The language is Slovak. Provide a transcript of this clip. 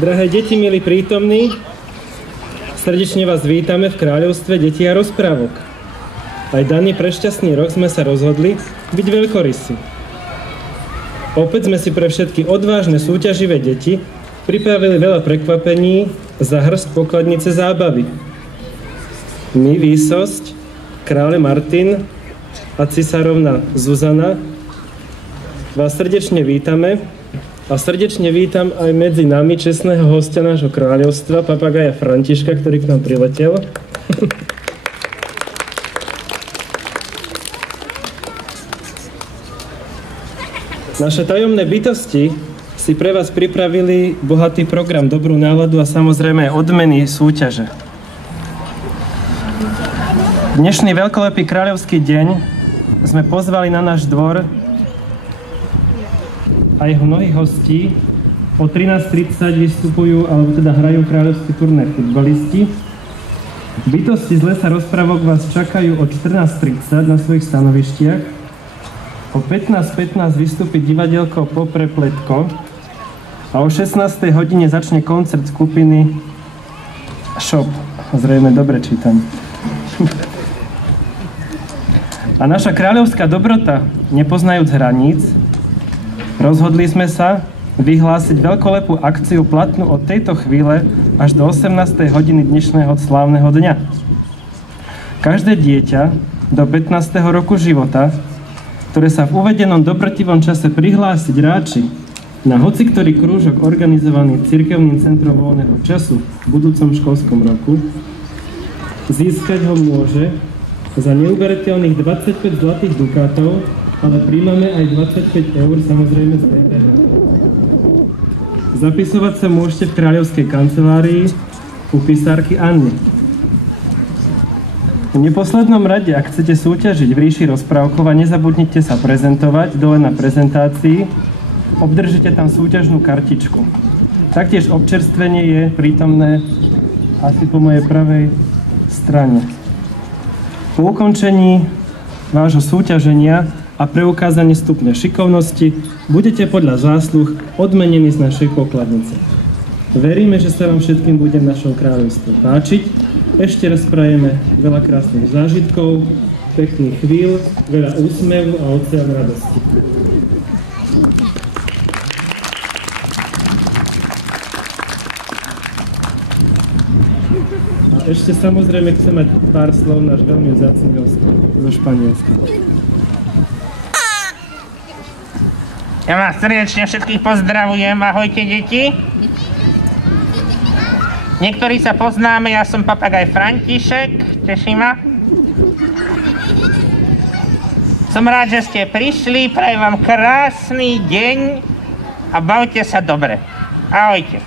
Drahé deti, milí prítomní, srdečne vás vítame v kráľovstve detí a rozprávok. Aj daný prešťastný rok sme sa rozhodli byť veľkorysí. Opäť sme si pre všetky odvážne súťaživé deti pripravili veľa prekvapení za hrst pokladnice zábavy. My, výsosť, kráľ Martin a cisárovna Zuzana, vás srdečne vítame a srdečne vítam aj medzi nami čestného hostia nášho kráľovstva, papagája Františka, ktorý k nám priletel. Naše tajomné bytosti si pre vás pripravili bohatý program, dobrú náladu a samozrejme aj odmeny súťaže. Dnešný veľkolepý kráľovský deň sme pozvali na náš dvor a jeho mnohých hostí. O 13:30 vystupujú, alebo teda hrajú kráľovský turné futbalisti. Bytosti z lesa rozprávok vás čakajú o 14:30 na svojich stanovištiach. O 15:15 vystúpi divadelko Poprepletko a o 16:00 hodine začne koncert skupiny Shop. Zrejme dobre čítam. A naša kráľovská dobrota, nepoznajúc hraníc, rozhodli sme sa vyhlásiť veľkolepú akciu platnú od tejto chvíle až do 18:00 hodiny dnešného slávneho dňa. Každé dieťa do 15. roku života, ktoré sa v uvedenom dobrotivom čase prihlásiť ráči na hociktorý krúžok organizovaný Cirkevným centrom voľného času v budúcom školskom roku, získať ho môže za neuveriteľných 25 zlatých dukátov, ale príjmame aj 25 eur, samozrejme z DPH. Zapisovať sa môžete v kráľovskej kancelárii u pisárky Anny. V neposlednom rade, ak chcete súťažiť v ríši rozprávkov a nezabudnite sa prezentovať dole na prezentácii, obdržíte tam súťažnú kartičku. Taktiež občerstvenie je prítomné asi po mojej pravej strane. Po ukončení vášho súťaženia a preukázaní stupňa šikovnosti budete podľa zásluh odmenení z našej pokladnice. Veríme, že sa vám všetkým bude v našom kráľovstve páčiť. Ešte raz prajeme veľa krásnych zážitkov, pekných chvíľ, veľa úsmevu a oceán radosti. A ešte samozrejme chcem mať pár slov náš veľmi vzácny host zo Španielska. Ja vás srdečne všetkých pozdravujem. Ahojte, deti. Niektorí sa poznáme, ja som papagaj František, teší ma. Som rád, že ste prišli, prajem vám krásny deň a bavte sa dobre. Ahojte.